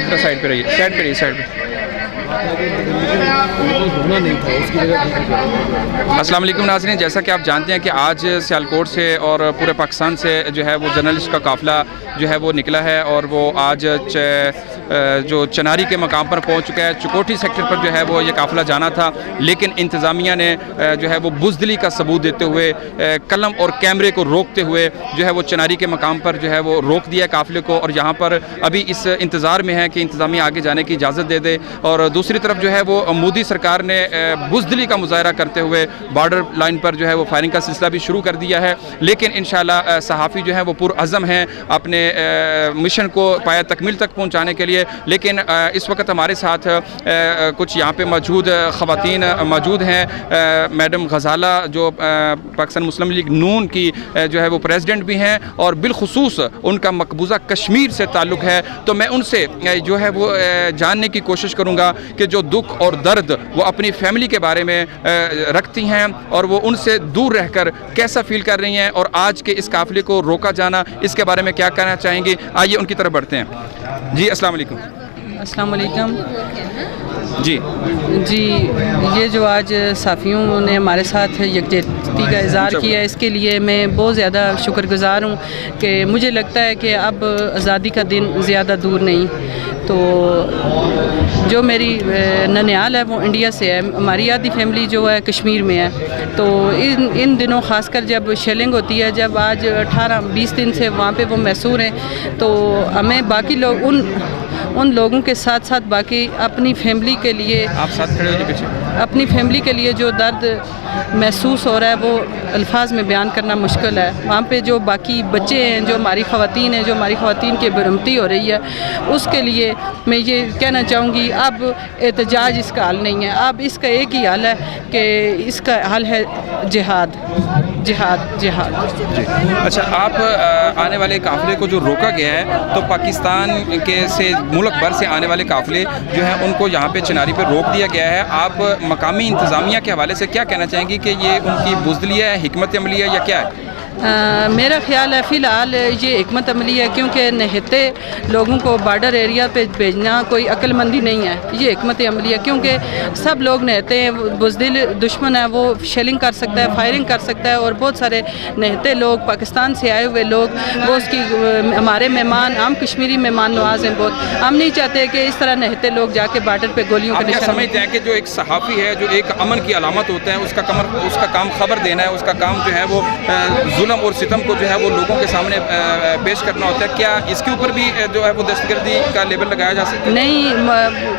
आप थोड़ा साइड पे रहिए, साइड पे रहिए, साइड पे। अस्सलाम वालेकुम नाज़रीन, जैसा कि आप जानते हैं कि आज सियालकोट से और पूरे पाकिस्तान से जो है वो जर्नलिस्ट का काफ़िला जो है वो निकला है और वो आज जो चनारी के मकाम पर पहुंच चुका है। चुकोटी सेक्टर पर जो है वो ये काफ़िला जाना था, लेकिन इंतज़ामिया ने जो है वो बुज़दिली का सबूत देते हुए, कलम और कैमरे को रोकते हुए जो है वो चनारी के मकाम पर जो है वो रोक दिया काफ़िले को, और यहाँ पर अभी इस इंतज़ार में है कि इंतज़ामिया आगे जाने की इजाज़त दे दे। और दूसरी तरफ जो है वो मोदी सरकार ने बुज़दिली का मुज़ाहरा करते हुए बॉर्डर लाइन पर जो है वो फायरिंग का सिलसिला भी शुरू कर दिया है। लेकिन इंशाअल्लाह सहाफ़ी जो है वो पुरअज़म हैं अपने मिशन को पाया तकमील तक पहुँचाने के लिए। लेकिन इस वक्त हमारे साथ कुछ यहाँ पे मौजूद ख़वातीन मौजूद हैं। मैडम गज़ाला जो पाकिस्तान मुस्लिम लीग नून की जो है वो प्रेसिडेंट भी हैं और बिलखुसूस उनका मकबूजा कश्मीर से ताल्लुक़ है, तो मैं उनसे जो है वो जानने की कोशिश करूँगा कि जो दुख और दर्द वो अपनी फैमिली के बारे में रखती हैं और वो उनसे दूर रहकर कैसा फील कर रही हैं, और आज के इस काफ़िले को रोका जाना इसके बारे में क्या कहना चाहेंगी। आइए उनकी तरफ बढ़ते हैं। जी अस्सलाम वालेकुम। अस्सलाम वालेकुम। जी जी, ये जो आज साफ़ियों ने हमारे साथ यकजहती का इज़हार किया, इसके लिए मैं बहुत ज़्यादा शुक्रगुज़ार हूँ कि मुझे लगता है कि अब आज़ादी का दिन ज़्यादा दूर नहीं। तो जो मेरी ननिहाल है वो इंडिया से है, हमारी आधी फैमिली जो है कश्मीर में है। तो इन दिनों ख़ासकर जब शेलिंग होती है, जब आज 18-20 दिन से वहाँ पे वो महसूर हैं, तो हमें बाकी लोग उन लोगों के साथ साथ बाकी अपनी फैमिली के लिए, आप साथ खड़े हो पीछे, अपनी फैमिली के लिए जो दर्द महसूस हो रहा है वो अल्फाज में बयान करना मुश्किल है। वहाँ पे जो बाकी बच्चे हैं, जो हमारी ख़वातीन हैं, जो हमारी ख़वातीन की बेरुमती हो रही है, उसके लिए मैं ये कहना चाहूँगी अब एहतजाज इसका हल नहीं है। अब इसका एक ही हल है कि इसका हल है जिहाद, जिहाद, जिहाद। जी अच्छा, आप आने वाले काफ़िले को जो रोका गया है, तो पाकिस्तान के से मुल्क भर से आने वाले काफ़िले जो हैं उनको यहाँ पे चिनारी पे रोक दिया गया है। आप मकामी इंतज़ामिया के हवाले से क्या कहना चाहेंगी कि ये उनकी बुज़दिली है, हिकमत अमली है या क्या है? मेरा ख़्याल है फ़िलहाल ये हिकमत अमली है, क्योंकि नहते लोगों को बॉर्डर एरिया पे भेजना कोई अक्लमंदी नहीं है। ये हिकमत अमली है, क्योंकि सब लोग नहते हैं, बुज़दिल दुश्मन है, वो शेलिंग कर सकता है, फायरिंग कर सकता है, और बहुत सारे नहते लोग, पाकिस्तान से आए हुए लोग, वो उसकी हमारे मेहमान, हम कश्मीरी मेहमान नवाज हैं बहुत। हम नहीं चाहते कि इस तरह नहते लोग जाके बॉर्डर पर गोलियों के निशान। समझते हैं कि जो एक सहाफ़ी है, जो एक अमन की अलामत होता है, उसका काम खबर देना है, उसका काम जो है वो जुल्म और सितम को जो है वो लोगों के सामने पेश करना होता है। क्या इसके ऊपर भी जो है वो दहशतगर्दी का लेबल लगाया जा सकता है? नहीं,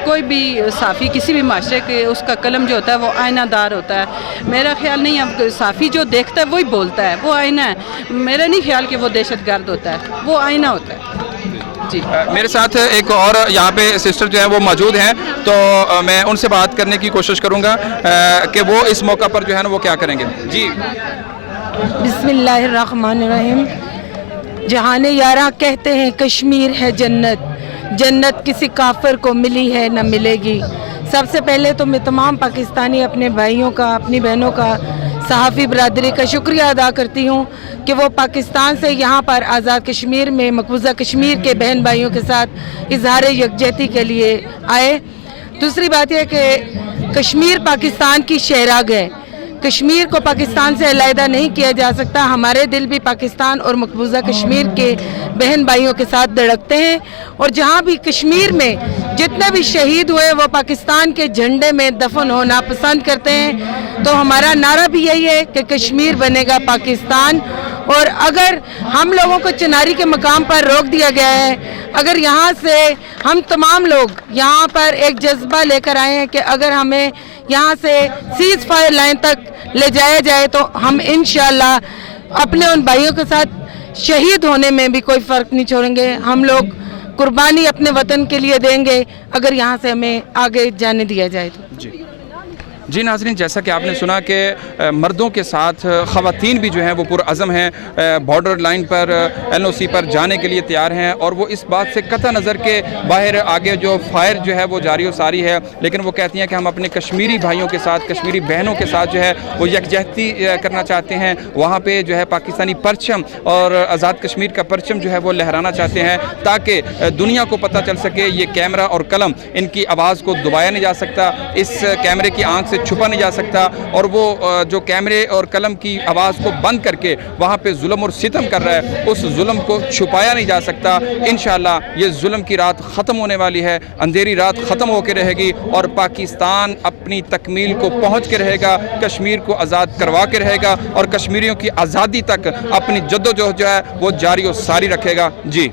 कोई भी साफ़ी किसी भी माशरे के उसका कलम जो होता है वो आईनादार होता है। मेरा ख्याल नहीं है साफ़ी जो देखता है वही बोलता है, वो आईना है। मेरा नहीं ख्याल कि वो दहशतगर्द होता है, वो आईना होता है। जी मेरे साथ एक और यहाँ पे सिस्टर जो है वो मौजूद हैं, तो मैं उनसे बात करने की कोशिश करूँगा कि वो इस मौका पर जो है ना वो क्या करेंगे। जी बिस्मिल्लाहिर्रहमानिर्रहीम। जहाने यारा कहते हैं कश्मीर है जन्नत, जन्नत किसी काफिर को मिली है न मिलेगी। सबसे पहले तो मैं तमाम पाकिस्तानी अपने भाइयों का, अपनी बहनों का, सहाफ़ी बरदरी का शुक्रिया अदा करती हूँ कि वो पाकिस्तान से यहाँ पर आज़ाद कश्मीर में मकबूजा कश्मीर के बहन भाइयों के साथ इजहार यकजहती के लिए आए। दूसरी बात यह कि कश्मीर पाकिस्तान की शहराग है, कश्मीर को पाकिस्तान से अलहदा नहीं किया जा सकता। हमारे दिल भी पाकिस्तान और मकबूजा कश्मीर के बहन भाइयों के साथ धड़कते हैं, और जहाँ भी कश्मीर में जितने भी शहीद हुए वो पाकिस्तान के झंडे में दफन होना पसंद करते हैं। तो हमारा नारा भी यही है कि कश्मीर बनेगा पाकिस्तान। और अगर हम लोगों को चिनारी के मकाम पर रोक दिया गया है, अगर यहाँ से हम तमाम लोग यहाँ पर एक जज्बा लेकर आए हैं कि अगर हमें यहाँ से सीज़ फायर लाइन तक ले जाया जाए तो हम इंशाअल्लाह अपने उन भाइयों के साथ शहीद होने में भी कोई फ़र्क नहीं छोड़ेंगे। हम लोग कुर्बानी अपने वतन के लिए देंगे अगर यहाँ से हमें आगे जाने दिया जाए तो। जी जी नाज़रीन, जैसा कि आपने सुना कि मर्दों के साथ ख़वातीन भी जो हैं वो पुरअज़म हैं, बॉर्डर लाइन पर LOC पर जाने के लिए तैयार हैं और वो इस बात से कतई नज़र के बाहर आगे जो फायर जो है वो जारी व सारी है, लेकिन वो कहती हैं कि हम अपने कश्मीरी भाइयों के साथ, कश्मीरी बहनों के साथ जो है वो यकजहती करना चाहते हैं। वहाँ पे जो है पाकिस्तानी परचम और आज़ाद कश्मीर का परचम जो है वो लहराना चाहते हैं, ताकि दुनिया को पता चल सके ये कैमरा और कलम, इनकी आवाज़ को दबाया नहीं जा सकता, इस कैमरे की आंख से छुपा नहीं जा सकता, और वो जो कैमरे और कलम की आवाज़ को बंद करके वहाँ पे जुल्म और सितम कर रहा है, उस जुल्म को छुपाया नहीं जा सकता। इंशाअल्लाह ये जुल्म की रात ख़त्म होने वाली है, अंधेरी रात ख़त्म होकर रहेगी और पाकिस्तान अपनी तकमील को पहुँच के रहेगा, कश्मीर को आज़ाद करवा के रहेगा और कश्मीरियों की आज़ादी तक अपनी जद्दोजहद जो है वो जारी और सारी रखेगा। जी।